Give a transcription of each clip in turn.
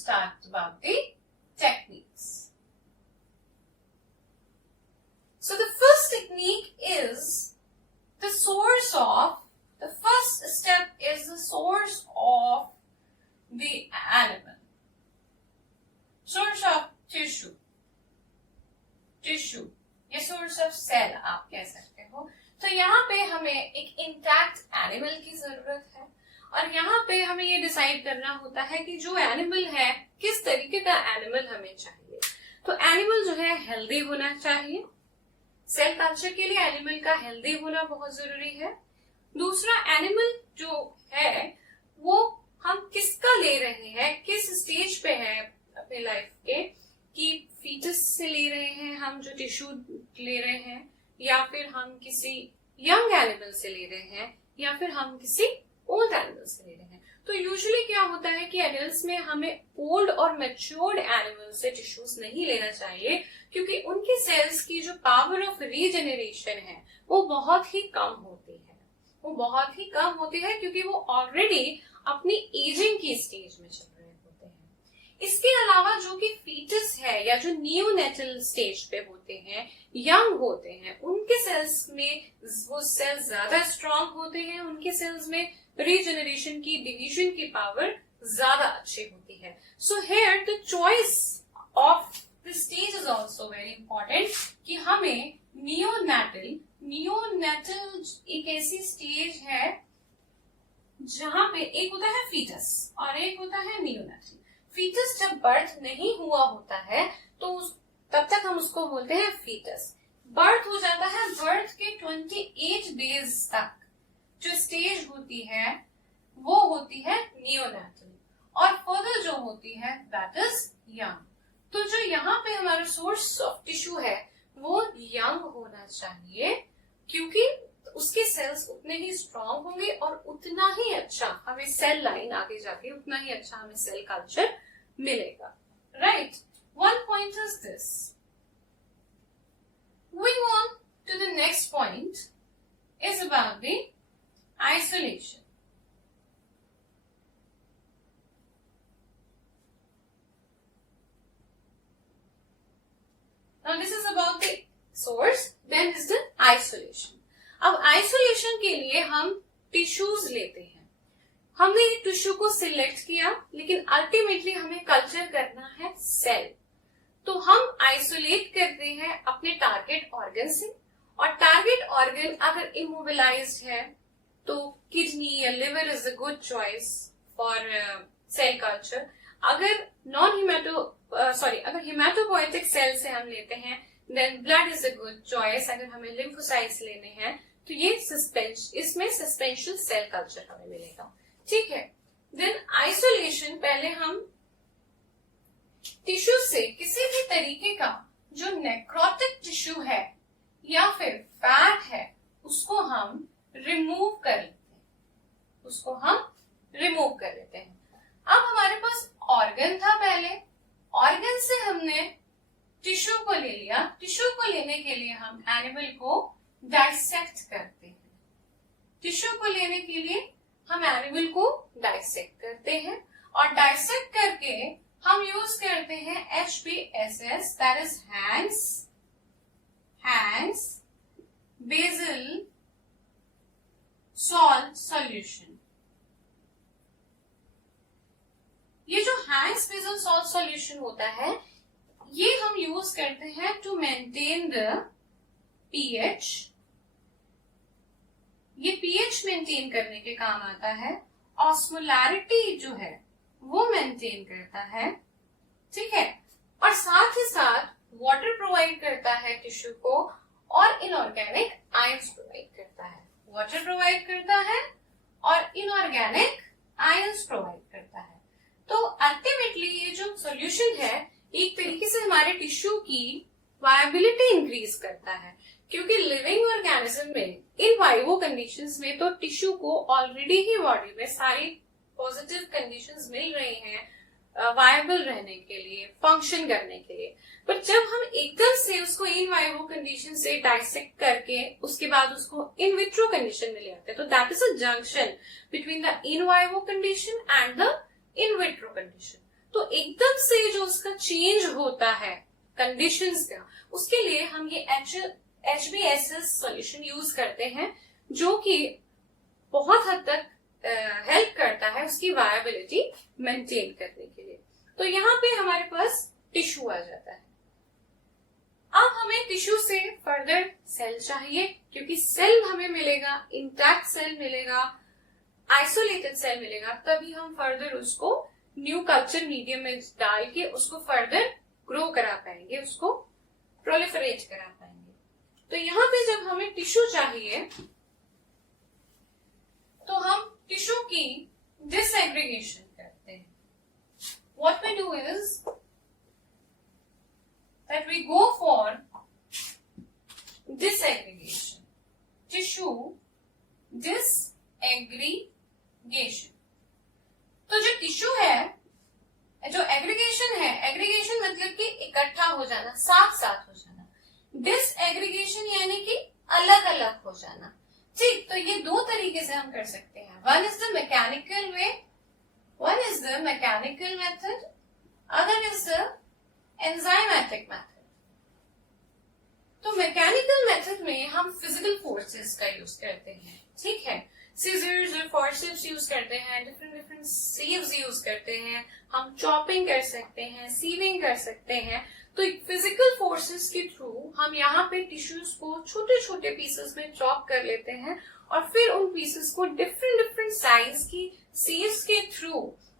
start about the techniques. So the first technique is the first step is the source of the animal. Source of tissue या source of cell आप कह सकते हो. तो यहाँ पे हमें एक इंटैक्ट एनिमल की जरूरत है और यहाँ पे हमें ये डिसाइड करना होता है कि जो एनिमल है किस तरीके का एनिमल हमें चाहिए. तो एनिमल जो है हेल्दी होना चाहिए. सेल कल्चर के लिए एनिमल का हेल्दी होना बहुत जरूरी है. दूसरा, एनिमल जो है वो हम किसका ले रहे हैं, किस स्टेज पे है अपने लाइफ के, कि फीटस से ले रहे हैं हम जो टिश्यू ले रहे हैं, या फिर हम किसी यंग एनिमल से ले रहे हैं, या फिर हम किसी ओल्ड एनिमल से ले रहे हैं. तो यूजुअली क्या होता है कि एनिमल्स में हमें ओल्ड और मैच्योर्ड एनिमल से टिश्यूज नहीं लेना चाहिए, क्योंकि उनकी सेल्स की जो पावर ऑफ रीजेनरेशन है वो बहुत ही कम होती है, क्योंकि वो ऑलरेडी अपनी एजिंग की स्टेज में चल रहे होते हैं. इसके अलावा जो कि फीटस है या जो नियोनेटल स्टेज पे होते हैं, यंग होते हैं, उनके सेल्स में वो सेल्स ज्यादा स्ट्रांग होते हैं, उनके सेल्स में रीजेनरेशन की, डिवीजन की पावर ज्यादा अच्छी होती है. So here the choice of the stage is also very important कि हमें नियोनेटल एक ऐसी स्टेज है जहां पे एक होता है फीटस और एक होता है नियोनेटल. फीटस जब बर्थ नहीं हुआ होता है तो तब तक हम उसको बोलते हैं फीटस. बर्थ हो जाता है, बर्थ के 28 डेज तक जो स्टेज होती है वो होती है नियोनेटल, और फर्दर जो होती है दैट इज यंग. तो जो यहाँ पे हमारा सोर्स ऑफ टिश्यू है वो यंग होना चाहिए, क्योंकि उसके सेल्स उतने ही स्ट्रांग होंगे और उतना ही अच्छा हमें सेल लाइन आगे जाके उतना ही अच्छा हमें सेल कल्चर मिलेगा. Right. One point is this. Moving on to the next point is about the isolation. Now this is about the source, then is the isolation. अब आइसोलेशन के लिए हम टिश्यूज लेते हैं. हमने ये टिश्यू को सिलेक्ट किया, लेकिन अल्टीमेटली हमें कल्चर करना है सेल. तो हम आइसोलेट करते हैं अपने टारगेट ऑर्गन से, और टारगेट ऑर्गन अगर इमोबिलाइज्ड है तो किडनी या liver is a good choice for cell culture. अगर अगर हिमेटोपोएटिक सेल से हम लेते हैं then blood is a good choice. अगर हमें लिम्फोसाइट्स लेने हैं तो ये इसमें सस्पेंशन सेल कल्चर हमें मिलेगा. ठीक है. देन आइसोलेशन, पहले हम टिश्यू से किसी भी तरीके का जो नेक्रोटिक टिश्यू है या फिर फैट है उसको हम रिमूव कर लेते हैं. अब हमारे पास ऑर्गन था, पहले ऑर्गन से हमने टिश्यू को ले लिया. टिश्यू को लेने के लिए हम एनिमल को डाइसेक्ट करते हैं. टिश्यू को लेने के लिए हम एनिमल को डाइसेक्ट करते हैं, और डाइसेक्ट करके हम यूज करते हैं HBSS, that is Hanks basal salt solution. ये जो हैंग्स बेसल सॉल्ट सॉल्यूशन होता है ये हम यूज करते हैं टू मेंटेन द pH. ये pH मेंटेन करने के काम आता है. ऑस्मोलैरिटी जो है वो मेंटेन करता है. ठीक है. और साथ ही साथ वाटर प्रोवाइड करता है टिश्यू को, और इनऑर्गेनिक आयंस प्रोवाइड करता है. वाटर प्रोवाइड करता है और इनऑर्गेनिक आयंस प्रोवाइड करता है. तो अल्टीमेटली ये जो सॉल्यूशन है एक तरीके से हमारे टिश्यू की वायबिलिटी इंक्रीज करता है, क्योंकि लिविंग ऑर्गेनिज्म में इन वाइवो कंडीशंस में तो टिश्यू को ऑलरेडी ही बॉडी में सारी पॉजिटिव कंडीशंस मिल रही हैं वायबल रहने के लिए, फंक्शन करने के लिए. पर जब हम एकदम से उसको इन वाइवो कंडीशन से डाइसेक्ट करके उसके बाद उसको इन विट्रो कंडीशन में ले आते हैं, तो that is a junction between the in vivo condition and the in vitro condition. तो एकदम से जो उसका चेंज होता है कंडीशंस का, उसके लिए हम ये HBSS सॉल्यूशन यूज करते हैं, जो कि बहुत हद तक हेल्प करता है उसकी वायबिलिटी मेंटेन करने के लिए। तो यहाँ पे हमारे पास टिश्यू आ जाता है। अब हमें टिश्यू से फर्दर सेल चाहिए, क्योंकि सेल हमें मिलेगा, इंटैक्ट सेल मिलेगा, आइसोलेटेड सेल मिलेगा, तभी हम फर्दर उसको न्यू कल्चर मीडियम में डाल के उसको फर्दर ग्रो करा पाएंगे, उसको प्रोलिफरेट करा पाएंगे। तो यहाँ पे जब हमें टिश्यू चाहिए तो हम टिश्यू की डिसएग्रीगेशन करते हैं। What we do is that we go for disaggregation, tissue disaggregation। तो जो टिश्यू है, जो एग्रीगेशन है, एग्रीगेशन मतलब कि इकट्ठा हो जाना, साथ साथ हो जाना, डिसएग्रीगेशन यानी कि अलग अलग हो जाना। ठीक, तो ये दो तरीके से हम कर सकते हैं। One is the mechanical way, one is the mechanical method, other is the enzymatic method. तो मैकेनिकल मेथड में हम फिजिकल फोर्सेस का यूज करते हैं, ठीक है, सीजर्स और फॉर्सेप्स यूज करते हैं, डिफरेंट सीव्स यूज करते हैं, हम चॉपिंग कर सकते हैं, सीविंग कर सकते हैं। तो फिजिकल फोर्सेस के थ्रू हम यहाँ पे टिश्यूज को छोटे छोटे पीसेस में चॉप कर लेते हैं और फिर उन पीसेस को डिफरेंट साइज की सीव्स के थ्रू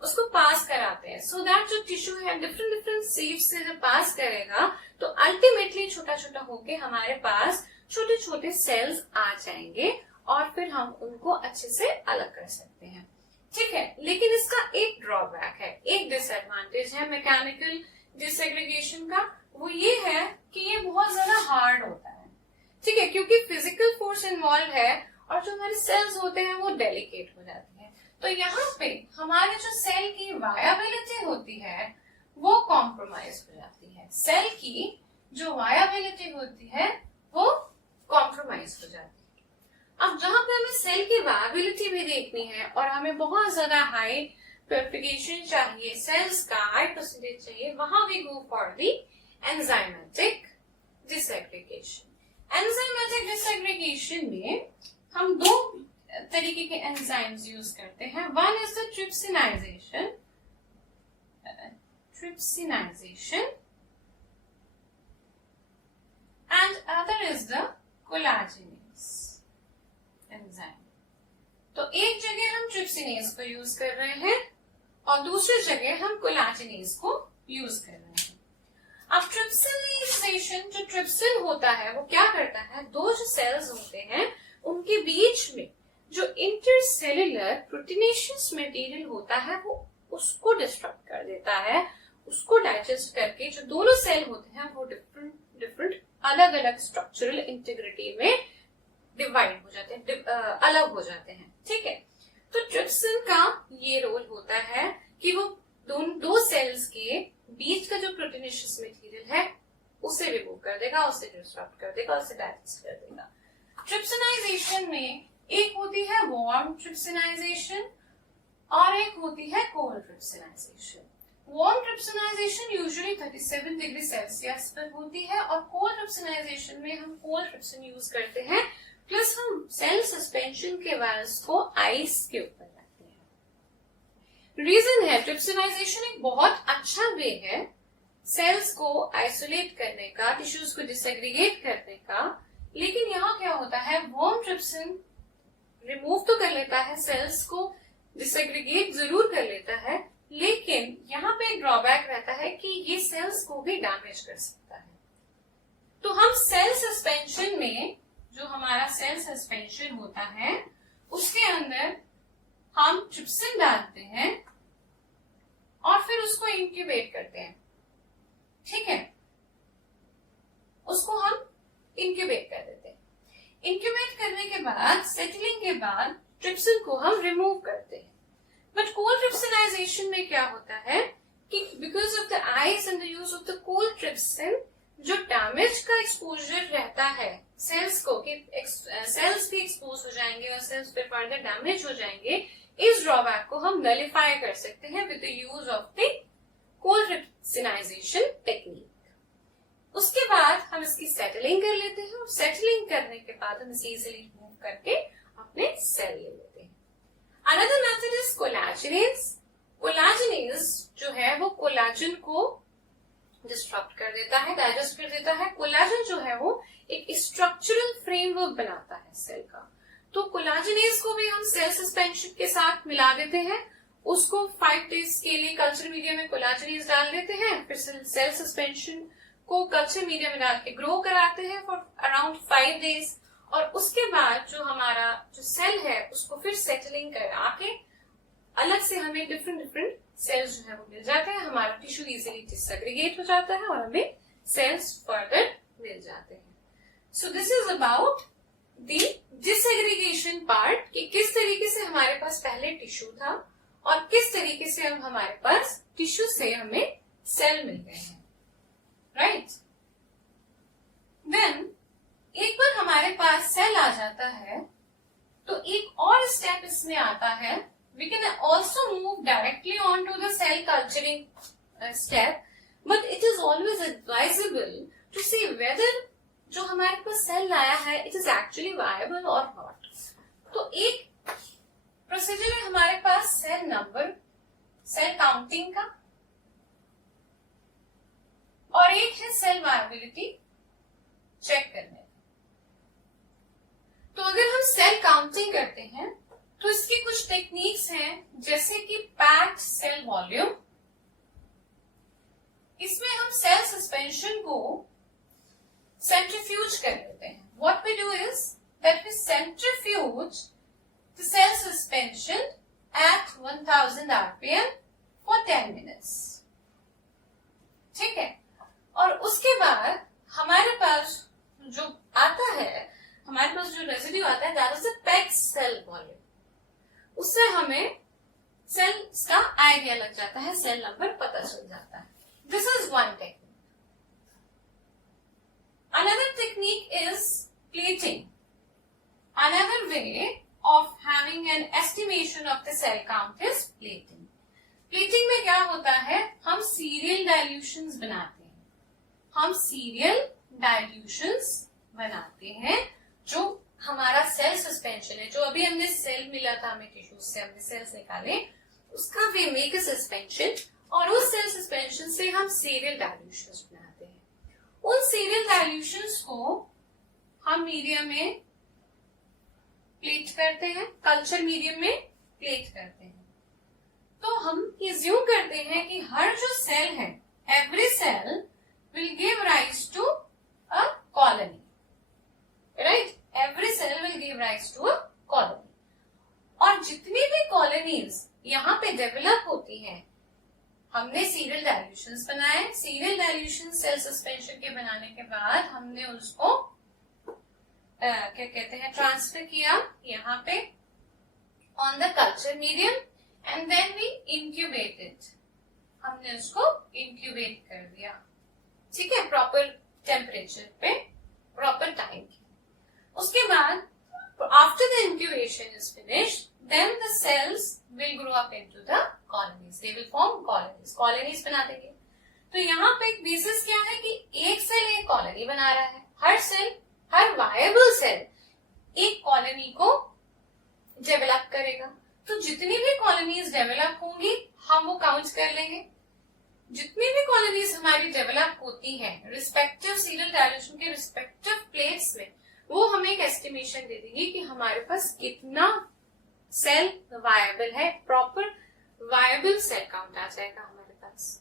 उसको पास कराते हैं, सो दैट जो टिश्यू है डिफरेंट सीव्स से जब पास करेगा तो अल्टीमेटली छोटा छोटा होके हमारे पास छोटे छोटे सेल्स आ जाएंगे और फिर हम उनको अच्छे से अलग कर सकते हैं, ठीक है। लेकिन इसका एक ड्रॉबैक है, एक डिसएडवांटेज है मैकेनिकल डिसएग्रीगेशन का, वो ये है कि ये बहुत ज्यादा हार्ड होता है, ठीक है, क्योंकि फिजिकल फोर्स इन्वॉल्व है और जो हमारे सेल्स होते हैं वो डेलिकेट हो जाते हैं। तो यहाँ पे हमारे जो सेल की वायबिलिटी होती है वो कॉम्प्रोमाइज हो जाती है, सेल की जो वायबिलिटी होती है वो कॉम्प्रोमाइज हो जाती है। अब जहां पे हमें सेल की वायबिलिटी भी देखनी है और हमें बहुत ज्यादा हाई प्यूरिफिकेशन चाहिए, सेल्स का हाई परसेंटेज चाहिए, वहां we go for the enzymatic disaggregation. Enzymatic disaggregation में हम दो तरीके के एंजाइम्स यूज करते हैं। One is the trypsinization and other is the collagenase enzyme. तो एक जगह हम ट्रिप्सिनेज को यूज कर रहे हैं और दूसरी जगह हम कोलाजिनेज को यूज कर रहे हैं। अब ट्रिप्सिनाइजेशन, जो ट्रिप्सिन होता है वो क्या करता है, दो जो सेल्स होते हैं उनके बीच में जो इंटरसेल्युलर प्रोटीनेशियस मटेरियल होता है वो उसको डिस्ट्रक्ट कर देता है, उसको डाइजेस्ट करके जो दोनों सेल होते हैं वो डिफरेंट अलग अलग स्ट्रक्चरल इंटीग्रिटी में डिवाइड हो जाते हैं, अलग हो जाते हैं, ठीक है। तो ट्रिप्सिन का ये रोल होता है कि वो दो सेल्स के बीच का जो प्रोटीनेशियस मटेरियल है उसे रिमूव कर देगा, उसे डिस्ट्रक्ट कर देगा, उसे डाइजेस्ट कर देगा। ट्रिप्सिनाइजेशन में एक होती है वार्म ट्रिप्सिनाइजेशन और एक होती है cold trypsinization. Warm trypsinization usually 37 degree Celsius पर होती है और कोल्ड ट्रिप्सिनाइजेशन में हम कोल्ड ट्रिप्सिन यूज करते हैं, प्लस हम सेल सस्पेंशन के वाल्स को आइस के ऊपर रखते हैं। रीजन है, ट्रिप्सिनाइजेशन एक बहुत अच्छा वे है सेल्स को आइसोलेट करने का, टिश्यूज को डिसएग्रीगेट करने का, लेकिन यहाँ क्या होता है, वार्म ट्रिप्सिन रिमूव तो कर लेता है, सेल्स को डिसएग्रीगेट जरूर कर लेता है, लेकिन यहाँ पे एक ड्रॉबैक रहता है कि ये सेल्स को भी डैमेज कर सकता है। तो हम सेल सस्पेंशन में, जो हमारा सेल सस्पेंशन होता है उसके अंदर हम ट्रिप्सिन डालते हैं और फिर उसको इंक्यूबेट करते हैं, ठीक है, उसको हम इंक्यूबेट कर देते हैं। इंक्यूबेट करने के बाद, सेटलिंग के बाद ट्रिप्सिन को हम रिमूव करते हैं। बट कोल्ड ट्रिप्सिनाइजेशन में क्या होता है कि because of the ice and the use of the cold trypsin जो डैमेज का एक्सपोजर रहता है सेल्स को, कि सेल्स भी एक्सपोज हो जाएंगे और सेल्स फिर फर्दर डैमेज हो जाएंगे, इस ड्रॉबैक को हम नलिफाई कर सकते हैं with the use of the cold trypsinization technique. उसके बाद हम इसकी सेटलिंग कर लेते हैं और सेटलिंग करने के बाद हम इसे इजीली मूव करके अपने सेल ले लेते हैं। Another method is collagenase. Collagenase जो है वो कोलाजन को डिस्ट्रक्ट कर देता है, डाइजेस्ट कर देता है। कोलाजन जो है वो एक स्ट्रक्चरल फ्रेमवर्क बनाता है सेल का। तो कोलाजनेज को भी हम सेल सस्पेंशन के साथ मिला देते हैं, उसको 5 डेज के लिए कल्चर मीडिया में कोलाजनेज डाल देते हैं, फिर सेल सस्पेंशन को कल्चर मीडिया में डाल के ग्रो कराते हैं फॉर अराउंड 5 डेज। और उसके बाद जो हमारा जो सेल है उसको फिर सेटलिंग करा के अलग से हमें डिफरेंट सेल्स जो है वो मिल जाते हैं। हमारा टिश्यू इजीली डिसएग्रीगेट हो जाता है और हमें सेल्स फर्दर मिल जाते हैं। So this is about the disaggregation part कि किस तरीके से हमारे पास पहले टिश्यू था और किस तरीके से अब हमारे पास टिश्यू से हमें सेल मिल गए हैं, राइट। देन एक बार हमारे पास सेल आ जाता है तो एक और स्टेप इसमें आता है। We can also move directly on to the cell culturing step, but it is always advisable to see whether जो हमारे पास सेल लाया है इट इज एक्चुअली वायबल और नॉट। तो एक प्रोसीजर है हमारे पास सेल नंबर, सेल काउंटिंग का, और एक है सेल वायबिलिटी चेक करने। तो अगर हम सेल काउंटिंग करते हैं तो इसकी कुछ टेक्निक्स हैं, जैसे कि पैक्ड सेल वॉल्यूम। इसमें हम सेल सस्पेंशन को सेंट्रीफ्यूज कर लेते हैं। What we do is that we centrifuge the cell suspension at 1000 RPM for 10 minutes. ठीक है, और उसके बाद हमारे पास जो आता है, हमारे पास जो रेसिड्यू आता है that is the packed cell volume. उससे हमें सेल्स का आइडिया लग जाता है, सेल नंबर पता चल जाता है। This is one technique. Another technique is plating. Another way of having an estimation of the cell count is plating. Plating में क्या होता है, हम सीरियल डाइल्यूशंस बनाते हैं। हम सीरियल डाइल्यूशंस बनाते हैं जो हमारा सेल सस्पेंशन है, जो अभी हमने सेल मिला था हमें टिश्यूज से, हमने सेल्स निकाले, उसका वी मेक अ सस्पेंशन और उस सेल सस्पेंशन से हम सीरियल डाइल्यूशंस बनाते हैं। उन सीरियल डाइल्यूशंस को हम मीडियम में प्लेट करते हैं, कल्चर मीडियम में प्लेट करते हैं। तो हम इज्यूम करते हैं कि हर जो सेल है, every cell will give rise to a colony, right? Every cell will give rise to a colony. और जितनी भी कॉलोनीज यहाँ पे डेवलप होती हैं, हमने सीरियल डाइल्यूशंस बनाए। सीरियल डाइल्यूशन सेल सस्पेंशन के बनाने के बाद हमने उसको क्या कहते हैं, ट्रांसफर किया यहाँ पे on the culture medium and then we incubated. हमने उसको इंक्यूबेट कर दिया, ठीक है, प्रॉपर टेम्परेचर पे, प्रॉपर टाइम की। उसके बाद after the incubation is finished, then the cells will grow up into the colonies, they will form colonies, colonies बना देंगे। तो यहाँ पे एक बेसिस क्या है कि एक सेल एक कॉलोनी बना रहा है। हर सेल, हर वायबल सेल एक कॉलोनी को डेवलप करेगा। तो जितनी भी कॉलोनीज डेवलप होंगी हम वो काउंट कर लेंगे। जितनी भी कॉलोनीज हमारी डेवलप होती हैं रिस्पेक्टिव सीरियल डाइल्यूशन के रिस्पेक्टिव प्लेट्स में, वो हमें एक एस्टिमेशन दे देंगे कि हमारे पास कितना सेल वायबल है, प्रॉपर वायबल सेल काउंट आ जाएगा हमारे पास।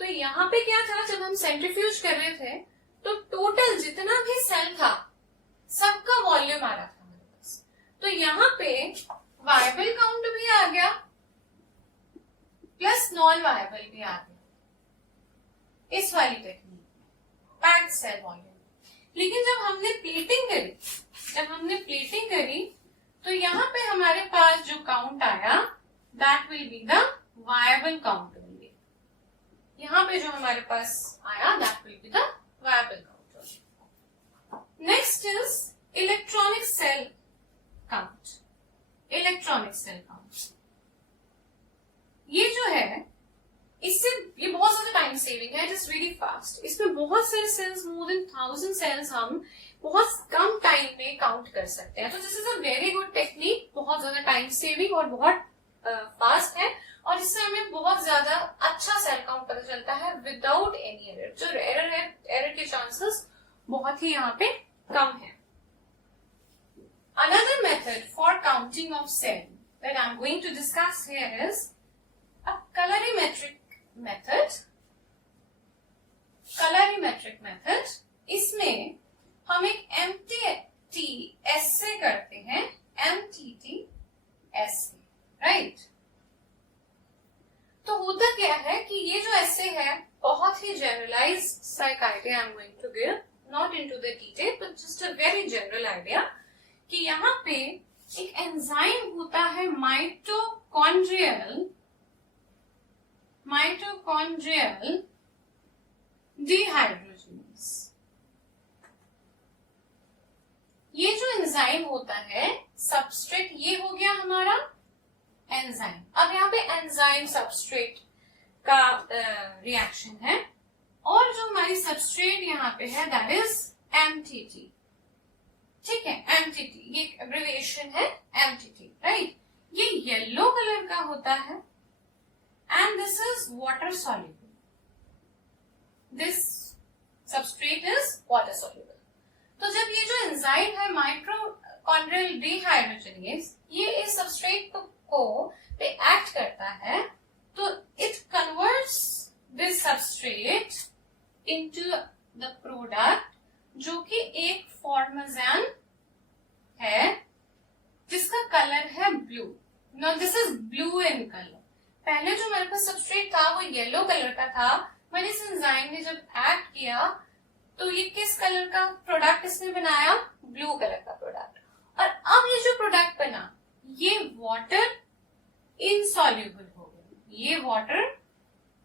तो यहाँ पे क्या था, जब हम सेंट्रीफ्यूज कर रहे थे तो टोटल जितना भी सेल था सबका वॉल्यूम आ रहा था हमारे पास। तो यहाँ पे वायबल काउंट भी आ गया प्लस नॉन वायबल भी आ गया इस वाली टेक्निक, पैक्ड सेल वॉल्यूम। लेकिन जब हमने प्लेटिंग करी तो यहाँ पे हमारे पास जो काउंट आया that will be the viable count only. यहाँ पे जो हमारे पास आया that will be the viable count. Next is electronic cell count. Electronic cell count ये जो है इससे ये बहुत ज्यादा टाइम सेविंग है, इट इज वेरी फास्ट। इसमें बहुत सारे सेल्स, मोर देन 1000 सेल्स हम बहुत कम टाइम में काउंट कर सकते हैं। तो this is a very good technique, बहुत ज्यादा टाइम सेविंग और बहुत फास्ट है, और इससे हमें बहुत ज्यादा अच्छा सेल काउंट पता चलता है विदाउट एनी एरर। जो एरर है, एरर के चांसेस बहुत ही यहाँ पे कम है। Another method for counting of cell that I'm going to discuss here is a colorimetric method. Colorimetric method, इसमें हम एक MTT essay करते हैं, MTT essay, right? तो होता क्या है कि ये जो essay है बहुत ही generalized psych idea I'm going to give, not into the detail but just a very general idea कि यहाँ पे एक एंजाइम होता है माइटोकॉन्ड्रियल डिहाइड्रोजनेज। ये जो एंजाइम होता है, सबस्ट्रेट ये हो गया हमारा एंजाइम। अब यहाँ पे एंजाइम सबस्ट्रेट का रिएक्शन है, और जो हमारी सबस्ट्रेट यहाँ पे है दैट इज MTT। ठीक है, MTT, ये एब्रिविएशन है MTT, राइट? ये येलो कलर का होता है and this is water soluble. This substrate is water soluble. तो जब ये जो एंजाइम है माइटोकॉन्ड्रियल डिहाइड्रोजनेज, ये इस सबस्ट्रेट को पे एक्ट करता है, तो it converts this substrate into the product जो कि एक फॉर्मेजान है जिसका कलर है blue. Now this is blue in colour. पहले जो मेरे पास सबस्ट्रेट था वो येलो कलर का था, मैंने इस एंजाइम ने जब एक्ट किया तो ये किस कलर का प्रोडक्ट इसने बनाया? ब्लू कलर का प्रोडक्ट। और अब ये जो प्रोडक्ट बना ये वाटर इनसॉल्युबल हो गया, ये वाटर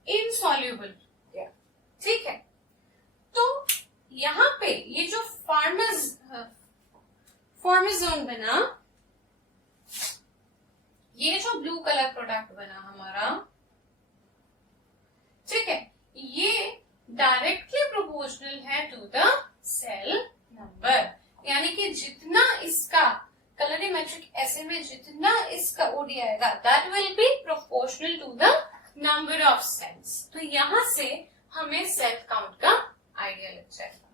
इनसॉल्युबल हो गया। ठीक है, तो यहाँ पे ये जो फॉर्मेजोन बना, ये जो ब्लू कलर प्रोडक्ट बना हमारा, ठीक है, ये डायरेक्टली प्रोपोर्शनल है टू द सेल नंबर। यानी कि जितना इसका कलरीमेट्रिक एसे में जितना इसका ओडी आएगा that will be proportional to the number of cells. तो यहां से हमें सेल काउंट का आइडिया लग जाएगा।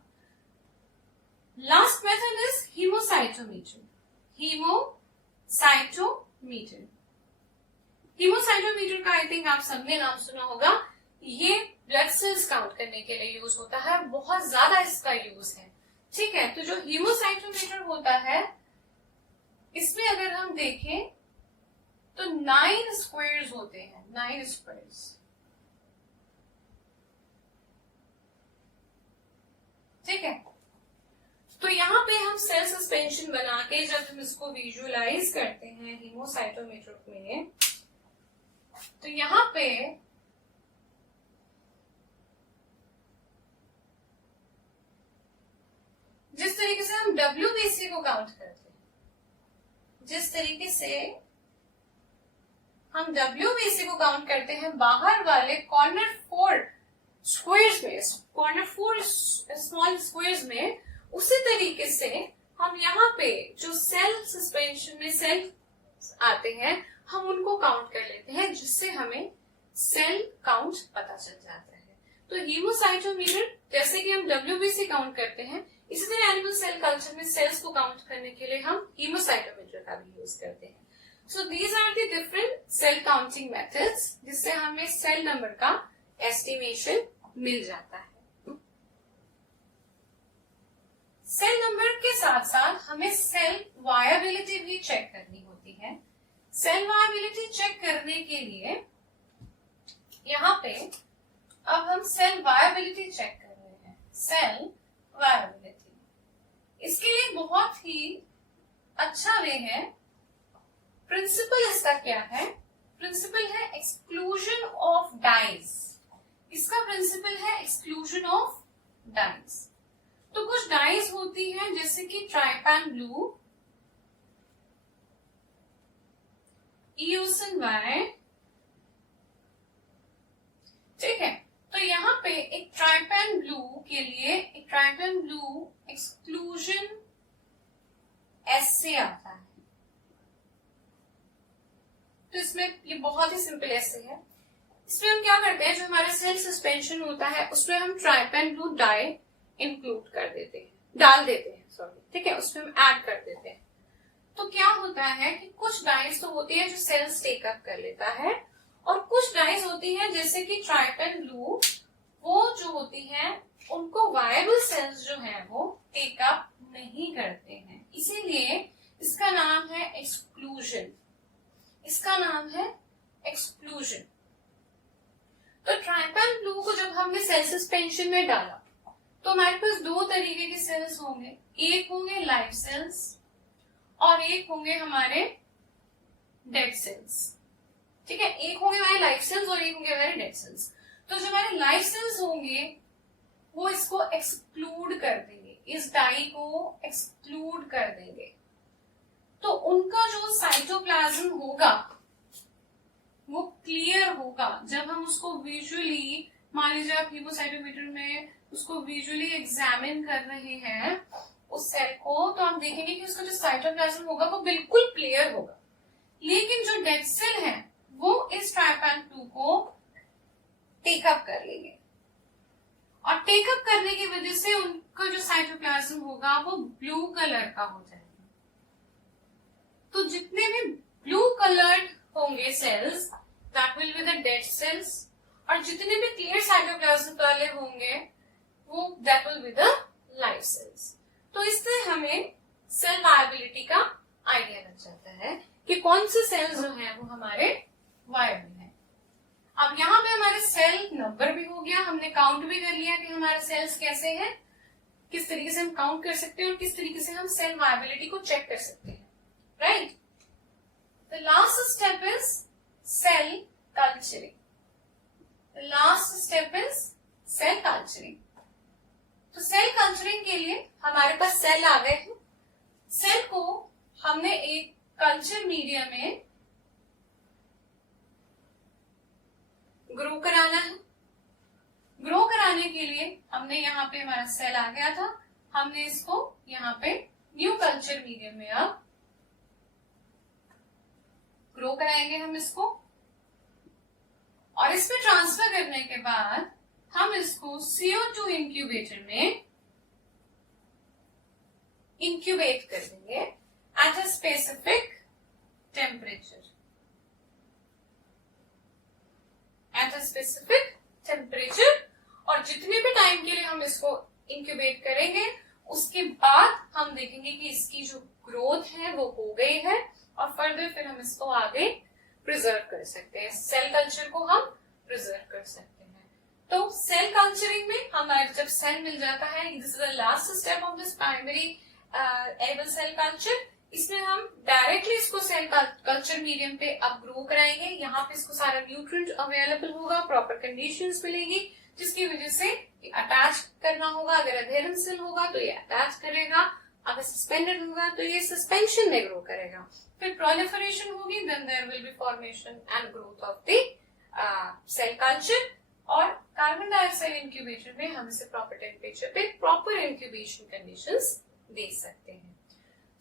Last method is haemocytometer. Haemocytometer का आई थिंक आप सबने नाम सुना होगा। ये ब्लड सेल्स काउंट करने के लिए यूज होता है, बहुत ज्यादा इसका यूज है। ठीक है, तो जो हीमोसाइटोमीटर होता है इसमें अगर हम देखें तो 9 स्क्वायर्स होते हैं, 9 स्क्वायर्स। ठीक है, तो यहाँ पे हम सेल सस्पेंशन बना के जब हम इसको विजुअलाइज करते हैं हीमोसाइटोमीटर में, तो यहाँ पे जिस तरीके से हम WBC को काउंट करते हैं, जिस तरीके से हम WBC को काउंट करते हैं बाहर वाले कॉर्नर 4 स्क्वायर्स में, कॉर्नर 4 स्मॉल स्क्वायर्स में, उसी तरीके से हम यहाँ पे जो सेल सस्पेंशन में सेल आते हैं हम उनको काउंट कर लेते हैं, जिससे हमें सेल काउंट पता चल जाता है। तो हीमोसाइटोमीटर जैसे कि हम WBC काउंट करते हैं, इसी तरह एनिमल सेल कल्चर में सेल्स को काउंट करने के लिए हम हीमोसाइटोमीटर का भी यूज करते हैं। So these are the different cell counting methods जिससे हमें सेल नंबर का एस्टिमेशन मिल जाता है। सेल नंबर के साथ साथ हमें सेल वायबिलिटी भी चेक करनी होती है। सेल वायबिलिटी चेक करने के लिए यहाँ पे अब हम सेल वायबिलिटी चेक कर रहे हैं। सेल वायबिलिटी, इसके लिए बहुत ही अच्छा वे है। प्रिंसिपल इसका क्या है? प्रिंसिपल है एक्सक्लूजन ऑफ डाइज। इसका प्रिंसिपल है एक्सक्लूजन ऑफ डाइज। तो कुछ डाइज होती हैं जैसे कि ट्राइपैन ब्लू, ईओसिन वाई, के लिए एक ट्राइपेन ब्लू एक्सक्लूजन ऐसे आता है। तो इसमें ये बहुत ही सिंपल ऐसे है। इसमें हम क्या करते हैं, जो हमारा सेल सस्पेंशन होता है उसमें हम ट्राइपेन ब्लू डाई इंक्लूड कर देते हैं, डाल देते हैं, सॉरी, ठीक है, उसमें हम ऐड कर देते हैं। तो क्या होता है कि कुछ डाइज तो होती है जो सेल्स टेकअप कर लेता है, और कुछ डाइज होती है जैसे कि ट्राइपेन ब्लू, वो जो होती है उनको वायबल सेल्स जो है वो टेकअप नहीं करते हैं, इसीलिए इसका नाम है एक्सक्लूजन। इसका नाम है एक्सक्लूजन। तो ट्राइपेन ब्लू को जब हमने सेल सस्पेंशन में डाला तो हमारे पास दो तरीके के सेल्स होंगे, एक होंगे लाइव सेल्स और एक होंगे हमारे डेड सेल्स, ठीक है, एक होंगे हमारे लाइव सेल्स और एक होंगे हमारे डेड सेल्स। तो जो हमारे लाइव सेल्स होंगे वो इसको एक्सक्लूड कर देंगे, इस डाई को एक्सक्लूड कर देंगे। तो उनका जो साइटोप्लाज्म होगा वो क्लियर होगा। जब हम उसको विजुअली, मान लीजिए आप हीमोसाइटोमीटर में उसको विजुअली एग्जामिन कर रहे हैं उस सेल को, तो हम देखेंगे कि उसका जो साइटोप्लाज्म होगा वो बिल्कुल क्लियर होगा। लेकिन जो डेड सेल है वो इस ट्राइपेन ब्लू को टेकअप कर लेंगे, और टेकअप करने की वजह से उनका जो साइटोप्लाज्म होगा वो ब्लू कलर का हो जाएगा। तो जितने भी ब्लू कलर्ड होंगे cells, that will be the dead cells, और जितने भी क्लियर साइटोप्लाज्म वाले होंगे वो that will be the live cells. तो इससे हमें सेल वायबिलिटी का आइडिया लग जाता है कि कौन से सेल्स जो हैं वो हमारे वायबल हैं। अब यहाँ पे हमारे सेल नंबर भी हो गया, हमने काउंट भी कर लिया कि हमारे सेल्स कैसे हैं, किस तरीके से हम काउंट कर सकते हैं और किस तरीके से हम सेल वायबिलिटी को चेक कर सकते हैं, right. The last step is cell culturing. The last step is cell culturing. तो सेल कल्चरिंग के लिए हमारे पास सेल आ गए हैं। सेल को हमने एक कल्चर मीडिया में ग्रो कराना है। ग्रो कराने के लिए हमने यहाँ पे हमारा सेल आ गया था, हमने इसको यहाँ पे न्यू कल्चर मीडियम में अब ग्रो कराएंगे हम इसको, और इसमें ट्रांसफर करने के बाद हम इसको CO2 इंक्यूबेटर में इंक्यूबेट कर देंगे at a specific temperature. At a specific temperature, और जितने भी टाइम के लिए हम इसको इंक्यूबेट करेंगे उसके बाद हम देखेंगे कि इसकी जो ग्रोथ है वो हो गई है, और फर्दर फिर हम इसको आगे प्रिजर्व कर सकते हैं। सेल कल्चर को हम प्रिजर्व कर सकते हैं। तो सेल कल्चरिंग में हमारे जब सेल मिल जाता है, this is the last step of this primary animal cell culture. इसमें हम डायरेक्टली इसको सेल कल्चर मीडियम पे अब ग्रो कराएंगे। यहाँ पे इसको सारा न्यूट्रिएंट अवेलेबल होगा, प्रॉपर कंडीशंस मिलेगी, जिसकी वजह से अटैच करना होगा। अगर अधेरेंट सेल होगा तो ये अटैच करेगा, अगर सस्पेंडेड होगा तो ये सस्पेंशन में ग्रो करेगा। फिर प्रोलिफरेशन होगी, then there will be formation and growth of the cell culture. और कार्बन डाइऑक्साइड इंक्यूबेटर में हम इसे प्रॉपर टेम्परेचर पे प्रॉपर इंक्यूबेशन कंडीशंस दे सकते हैं।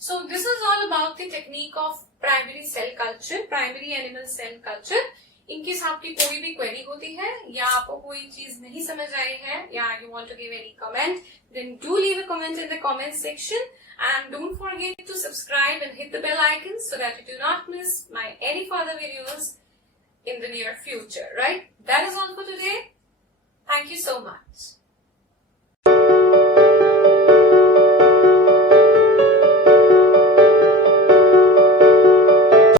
So this is all about the technique of primary cell culture, primary animal cell culture. In case आपकी कोई भी query होती है या आपको कोई चीज नहीं समझ आई है या you want to give any comment, then do leave a comment in the comment section, and don't forget to subscribe and hit the bell icon so that you do not miss my any further videos in the near future, right? That is all for today. Thank you so much.